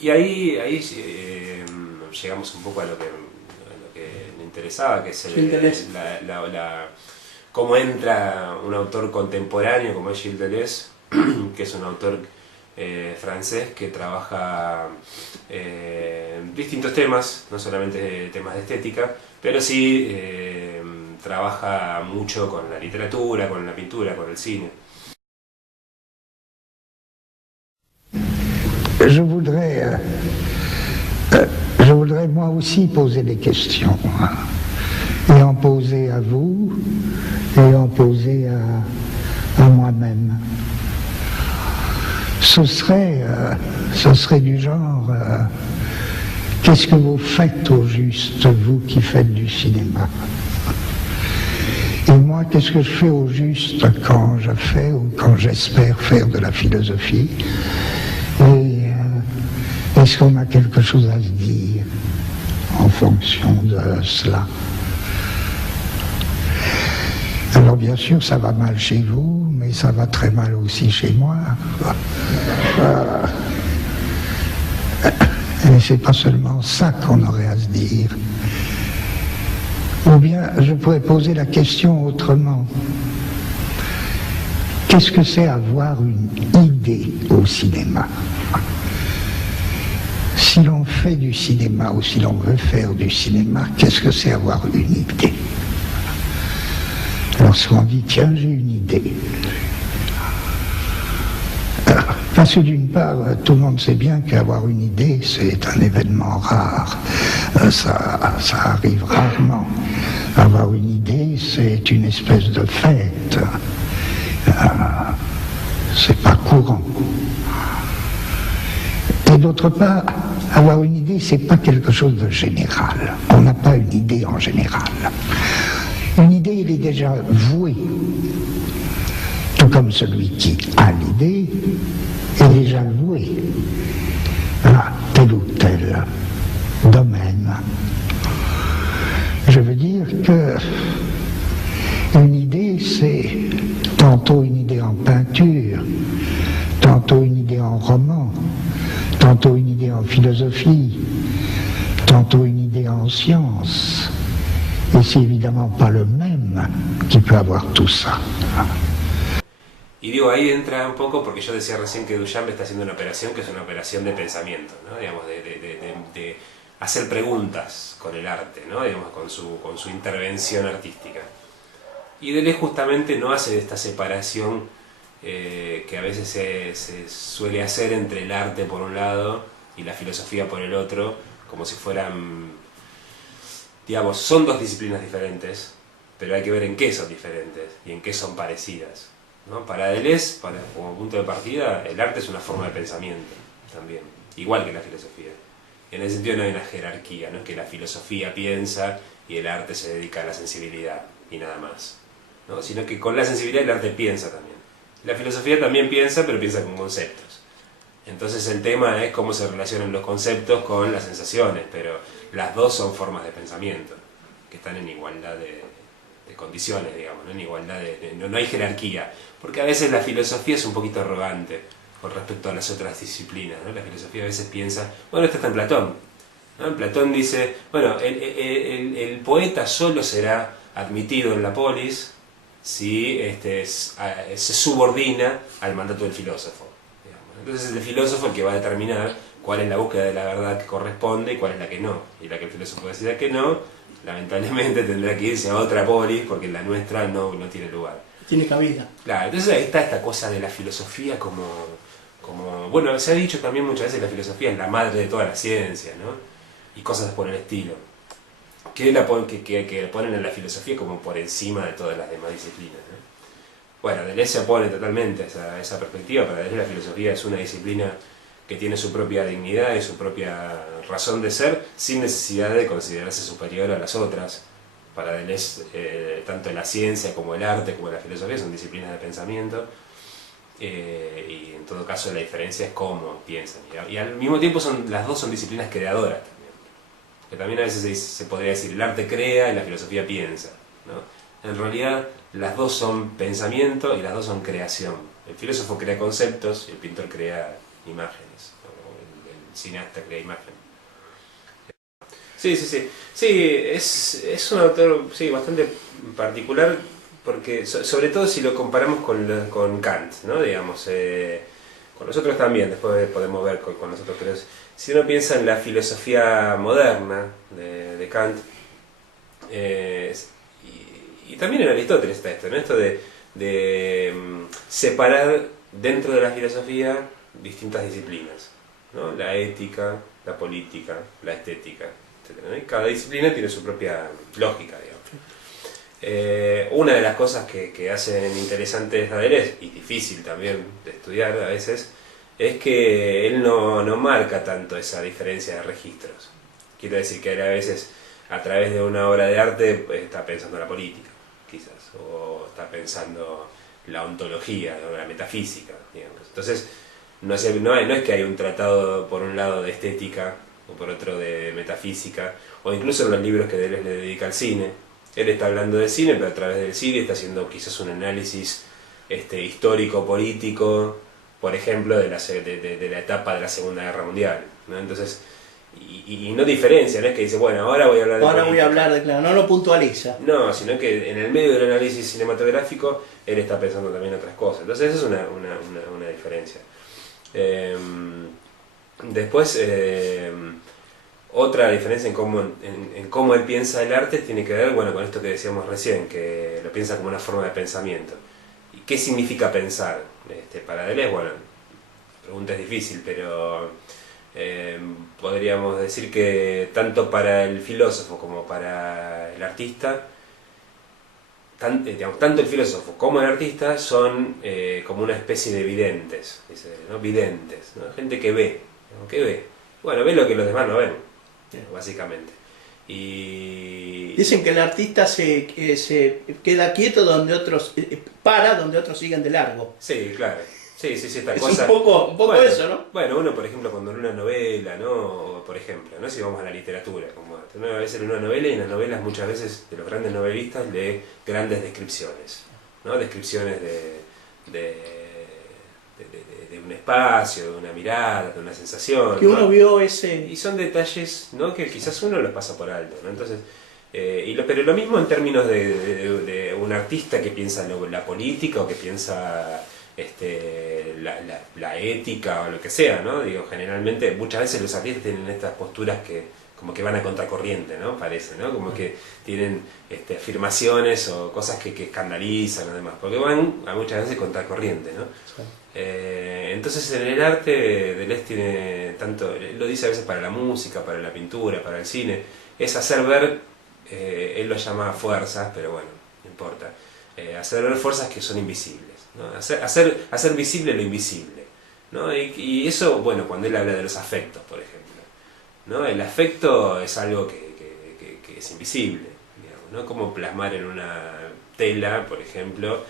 Y ahí llegamos un poco a lo que me interesaba, que es cómo entra un autor contemporáneo como es Gilles Deleuze, que es un autor francés que trabaja distintos temas, no solamente temas de estética, pero sí trabaja mucho con la literatura, con la pintura, con el cine. Je voudrais moi aussi poser des questions, et en poser à vous, et en poser à moi-même. Ce serait du genre, qu'est-ce que vous faites au juste, vous qui faites du cinéma? Et moi, qu'est-ce que je fais au juste quand je fais ou quand j'espère faire de la philosophie? Et est-ce qu'on a quelque chose à se dire en fonction de cela? Alors bien sûr, ça va mal chez vous, mais ça va très mal aussi chez moi. Et c'est pas seulement ça qu'on aurait à se dire. Ou bien, je pourrais poser la question autrement. Qu'est-ce que c'est avoir une idée au cinéma? Si l'on fait du cinéma ou si l'on veut faire du cinéma, qu'est-ce que c'est avoir une idée? Lorsqu'on dit, tiens, j'ai une idée. Parce que d'une part, tout le monde sait bien qu'avoir une idée, c'est un événement rare. Ça arrive rarement. Avoir une idée, c'est une espèce de fête. C'est pas courant. Et d'autre part, avoir une idée, c'est pas quelque chose de général. On n'a pas une idée en général. Une idée, elle est déjà vouée. Tout comme celui qui a l'idée est déjà voué à tel ou tel domaine. Je veux dire que une idée, c'est tantôt une idée en peinture, tantôt une idée en roman, tantôt une idée en philosophie, tantôt une idée en sciences. Et c'est évidemment pas le même qui peut avoir tout ça. Y digo, ahí entra un poco, porque yo decía recién que Duchamp está haciendo una operación que es una operación de pensamiento, ¿no? Digamos, de hacer preguntas con el arte, ¿no? Digamos, con su intervención artística. Y Deleuze justamente no hace esta separación que a veces se suele hacer entre el arte por un lado y la filosofía por el otro, como si fueran, digamos, son dos disciplinas diferentes, pero hay que ver en qué son diferentes y en qué son parecidas, ¿no? Para Deleuze, como punto de partida, el arte es una forma de pensamiento también, igual que la filosofía. En ese sentido no hay una jerarquía, no es que la filosofía piensa y el arte se dedica a la sensibilidad y nada más, ¿no? Sino que con la sensibilidad el arte piensa también. La filosofía también piensa, pero piensa con conceptos. Entonces el tema es cómo se relacionan los conceptos con las sensaciones, pero las dos son formas de pensamiento, que están en igualdad de condiciones, digamos, ¿no? En igualdad no hay jerarquía, porque a veces la filosofía es un poquito arrogante con respecto a las otras disciplinas, ¿no? La filosofía a veces piensa, bueno, esto está en Platón, ¿no? Platón dice, bueno, el poeta solo será admitido en la polis si se subordina al mandato del filósofo, digamos. Entonces es el filósofo el que va a determinar cuál es la búsqueda de la verdad que corresponde y cuál es la que no, y la que el filósofo decida que no, lamentablemente tendrá que irse a otra polis porque la nuestra no tiene lugar. Tiene cabida. Claro, entonces ahí está esta cosa de la filosofía como bueno, se ha dicho también muchas veces la filosofía es la madre de toda la ciencia, ¿no? Y cosas por el estilo. Que ponen a la filosofía como por encima de todas las demás disciplinas, ¿no? Bueno, Deleuze se opone totalmente a esa perspectiva. Para Deleuze la filosofía es una disciplina que tiene su propia dignidad y su propia razón de ser, sin necesidad de considerarse superior a las otras. Para Deleuze, tanto la ciencia como el arte como la filosofía son disciplinas de pensamiento, y en todo caso la diferencia es cómo piensan. Y al mismo tiempo las dos son disciplinas creadoras también. Porque también a veces se podría decir el arte crea y la filosofía piensa, ¿no? En realidad las dos son pensamiento y las dos son creación. El filósofo crea conceptos y el pintor crea imágenes. El cineasta crea imagen. Sí, sí, sí. Sí, es un autor sí, bastante particular, porque sobre todo si lo comparamos con Kant, ¿no? Digamos, con nosotros también, después podemos ver con nosotros, pero si uno piensa en la filosofía moderna de Kant, y también en Aristóteles está esto, ¿no? Esto de separar dentro de la filosofía distintas disciplinas, ¿no? La ética, la política, la estética, etc., ¿no? Y cada disciplina tiene su propia lógica, digamos. Una de las cosas que hacen interesantes a Deleuze, y difícil también de estudiar a veces, es que él no marca tanto esa diferencia de registros. Quiero decir que él a veces, a través de una obra de arte, está pensando la política, quizás, o está pensando la ontología, o la metafísica, digamos. Entonces, no es que hay un tratado por un lado de estética, o por otro de metafísica, o incluso en los libros que Deleuze le dedica al cine. Él está hablando de cine, pero a través del cine está haciendo quizás un análisis histórico-político, por ejemplo, de la etapa de la Segunda Guerra Mundial, ¿no? Entonces, y no diferencia, no es que dice, bueno, ahora voy a hablar de Ahora política. voy a hablar de, claro, no lo puntualiza. No, sino que en el medio del análisis cinematográfico, él está pensando también en otras cosas. Entonces, esa es una diferencia. Después, otra diferencia en cómo él piensa el arte tiene que ver, bueno, con esto que decíamos recién, que lo piensa como una forma de pensamiento. ¿Y qué significa pensar? Para Deleuze, bueno, la pregunta es difícil, pero podríamos decir que tanto para el filósofo como para el artista, tanto el filósofo como el artista son como una especie de videntes, ¿no? Videntes, ¿no? Gente que ve, ¿no? Que ve. Bueno, ve lo que los demás no ven, básicamente. Y Dicen que el artista se queda quieto donde otros donde otros siguen de largo. sí, claro. Sí, esta Es cosa. un poco Bueno, eso, ¿no? Bueno, uno, por ejemplo, cuando lee una novela, ¿no? O, por ejemplo, ¿no? Si vamos a la literatura, como uno a veces lee una novela, y en las novelas muchas veces de los grandes novelistas lee grandes descripciones, ¿no? Descripciones de un espacio, de una mirada, de una sensación, Que ¿no? uno vio ese... Y son detalles, ¿no? Que quizás uno los pasa por alto, ¿no? Entonces, pero lo mismo en términos de un artista que piensa la política, o que piensa la ética, o lo que sea, ¿no? Digo, generalmente, muchas veces los artistas tienen estas posturas que como que van a contracorriente, ¿no? Parece, ¿no? Como que tienen afirmaciones o cosas que escandalizan o demás, porque van a muchas veces contracorriente, ¿no? Sí. Entonces en el arte Deleuze tiene tanto, lo dice a veces para la música, para la pintura, para el cine, es hacer ver, él lo llama fuerzas, pero bueno, no importa, hacer ver fuerzas que son invisibles, ¿no? Hacer visible lo invisible, ¿no? Y eso, bueno, cuando él habla de los afectos, por ejemplo, ¿no? El afecto es algo que es invisible, digamos, ¿no? Como plasmar en una tela, por ejemplo,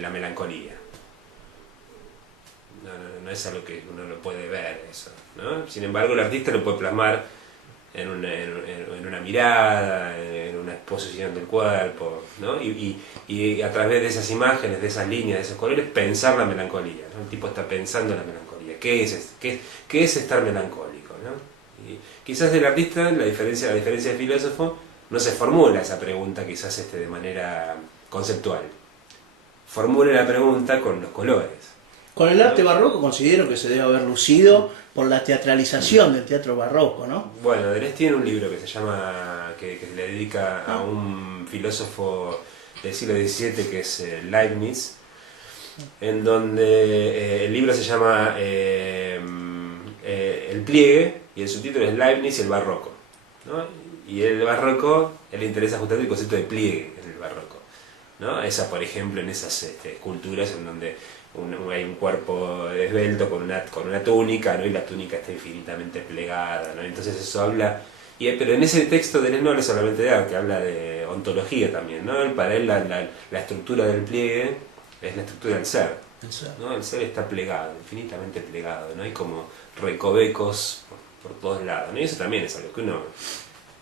la melancolía. No es algo que uno lo puede ver, eso, ¿no? Sin embargo, el artista lo puede plasmar en una mirada, en una exposición del cuerpo, ¿no? Y a través de esas imágenes, de esas líneas, de esos colores, pensar la melancolía, ¿no? El tipo está pensando en la melancolía. ¿Qué es estar melancólico, ¿no? Y quizás del artista, la diferencia del filósofo, no se formula esa pregunta quizás de manera conceptual. Formula la pregunta con los colores. Con el arte barroco considero que se debe haber lucido por la teatralización del teatro barroco, ¿no? Bueno, Deleuze tiene un libro que se llama, que se le dedica a un filósofo del siglo XVII que es Leibniz, en donde el libro se llama El pliegue, y el subtítulo es Leibniz y el barroco, ¿no? Y el barroco, él le interesa justamente el concepto de pliegue en el barroco, ¿no? Esa, por ejemplo, en esas esculturas en donde hay un cuerpo esbelto con una túnica, ¿no? Y la túnica está infinitamente plegada, ¿no? Entonces eso habla, pero en ese texto de él no habla solamente de arte, habla de ontología también, ¿no? Para él la estructura del pliegue es la estructura del ser, ¿no? El ser está plegado, infinitamente plegado, ¿no? Hay como recovecos por todos lados, ¿no? Y eso también es algo que uno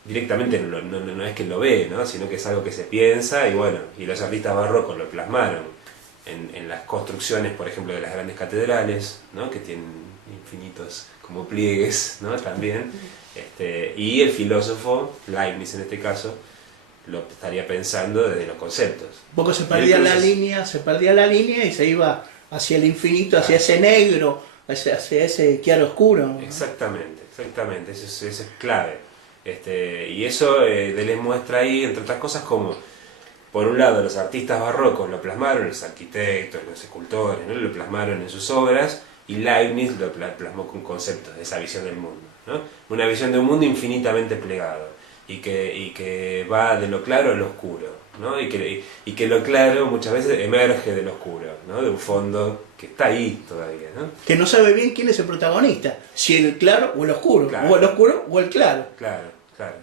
directamente no es que lo ve, ¿no? Sino que es algo que se piensa, y bueno, y los artistas barrocos lo plasmaron en las construcciones, por ejemplo, de las grandes catedrales, ¿no? Que tienen infinitos como pliegues, ¿no? También. Y el filósofo, Leibniz en este caso, lo estaría pensando desde los conceptos. Un poco se perdía la línea y se iba hacia el infinito, hacia ese negro, hacia ese claro oscuro, ¿no? Exactamente, eso es clave. Y eso Deleuze muestra ahí, entre otras cosas, como, por un lado, los artistas barrocos lo plasmaron, los arquitectos, los escultores, ¿no? Lo plasmaron en sus obras, y Leibniz lo plasmó con conceptos de esa visión del mundo, ¿no? Una visión de un mundo infinitamente plegado, y que va de lo claro a lo oscuro, ¿no? Y que lo claro muchas veces emerge de lo oscuro, ¿no? De un fondo que está ahí todavía, ¿no? Que no sabe bien quién es el protagonista, si el claro o el oscuro, claro. o el oscuro o el claro. Claro,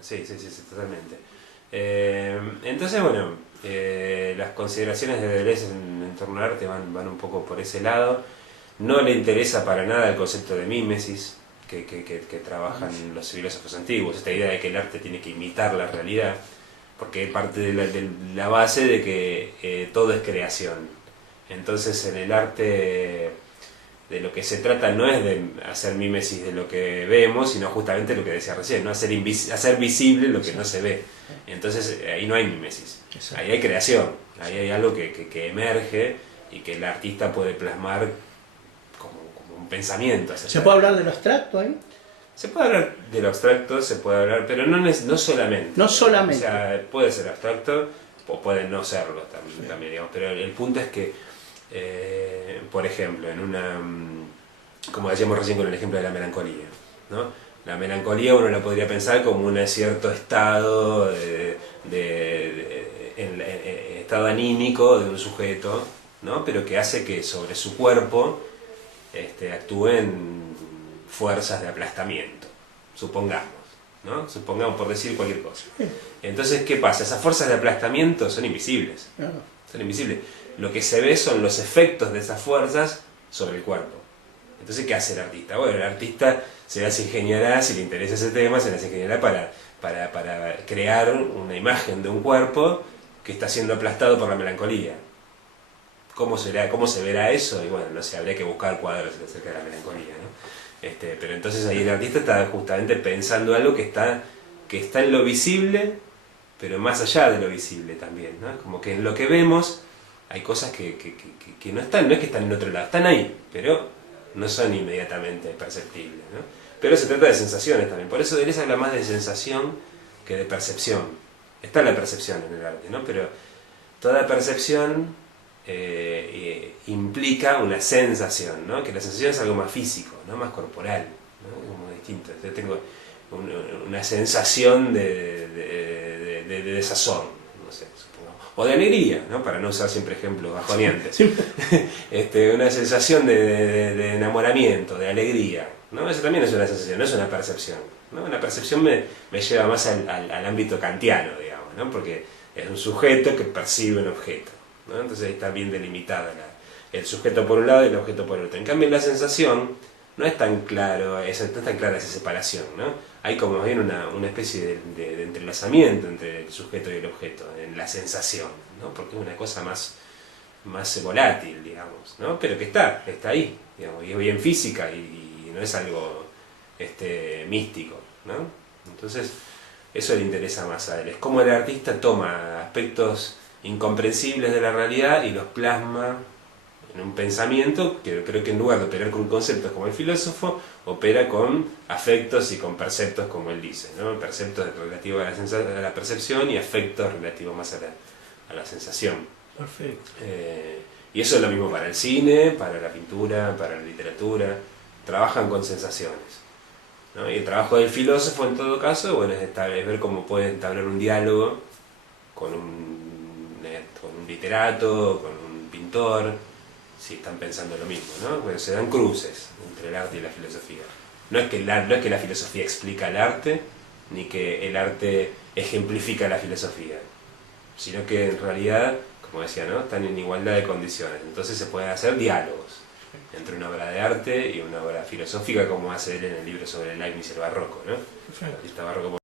sí, totalmente. Entonces, bueno, las consideraciones de Deleuze en torno al arte van un poco por ese lado. No le interesa para nada el concepto de mímesis que trabajan los filósofos antiguos, esta idea de que el arte tiene que imitar la realidad, porque parte de la base de que todo es creación. Entonces en el arte de lo que se trata no es de hacer mímesis de lo que vemos, sino justamente lo que decía recién, ¿no? Hacer visible lo que no se ve. Entonces ahí no hay mímesis, ahí hay creación, ahí hay algo que emerge y que el artista puede plasmar como un pensamiento. ¿Se puede hablar de lo abstracto ahí? Se puede hablar de lo abstracto, pero no solamente. No solamente. O sea, puede ser abstracto o puede no serlo también, digamos. Pero el punto es que, por ejemplo, como decíamos recién con el ejemplo de la melancolía, ¿no? La melancolía uno la podría pensar como un cierto estado estado anímico de un sujeto, ¿no? Pero que hace que sobre su cuerpo actúen fuerzas de aplastamiento, supongamos, ¿no? Supongamos, por decir cualquier cosa. Entonces, ¿qué pasa? Esas fuerzas de aplastamiento son invisibles. Son invisibles. Lo que se ve son los efectos de esas fuerzas sobre el cuerpo. Entonces, ¿qué hace el artista? Bueno, el artista se las ingeniará, si le interesa ese tema, se las ingeniará para crear una imagen de un cuerpo que está siendo aplastado por la melancolía. ¿Cómo se verá eso? Y bueno, no sé, habría que buscar cuadros acerca de la melancolía, ¿no? Pero entonces ahí el artista está justamente pensando algo que está en lo visible, pero más allá de lo visible también, ¿no? Como que en lo que vemos hay cosas que no están, no es que están en otro lado, están ahí, pero no son inmediatamente perceptibles, ¿no? Pero se trata de sensaciones también, por eso Deleuze habla más de sensación que de percepción. Está la percepción en el arte, ¿no? Pero toda percepción implica una sensación, ¿no? Que la sensación es algo más físico, ¿no? Más corporal, ¿no? Como distinto. Yo tengo una sensación de desazón, no sé, supongo. O de alegría, ¿no? Para no usar siempre ejemplos bajoneantes. Una sensación de enamoramiento, de alegría, ¿no? Eso también es una sensación, no es una percepción, ¿no? Una percepción me lleva más al ámbito kantiano, digamos, ¿no? Porque es un sujeto que percibe un objeto, ¿no? Entonces está bien delimitada el sujeto por un lado y el objeto por el otro. En cambio, la sensación no es tan clara esa separación, ¿no? Hay como bien una especie de entrelazamiento entre el sujeto y el objeto en la sensación, ¿no? Porque es una cosa más volátil, digamos, ¿no? Pero que está ahí, digamos, y es bien física y no es algo místico, ¿no? Entonces, eso le interesa más a él. Es como el artista toma aspectos incomprensibles de la realidad y los plasma en un pensamiento que creo que en lugar de operar con conceptos como el filósofo, opera con afectos y con perceptos como él dice, ¿no? Perceptos relativos a la percepción y afectos relativos más a la sensación. Perfecto. Y eso es lo mismo para el cine, para la pintura, para la literatura. Trabajan con sensaciones, ¿no? Y el trabajo del filósofo en todo caso, bueno, es ver cómo puede entablar un diálogo con un literato, con un pintor, si están pensando lo mismo, ¿no? Bueno, se dan cruces entre el arte y la filosofía. No es que la filosofía explica el arte, ni que el arte ejemplifica la filosofía, sino que en realidad, como decía, ¿no? Están en igualdad de condiciones. Entonces se pueden hacer diálogos entre una obra de arte y una obra filosófica, como hace él en el libro sobre Leibniz y el barroco, ¿no? El artista barroco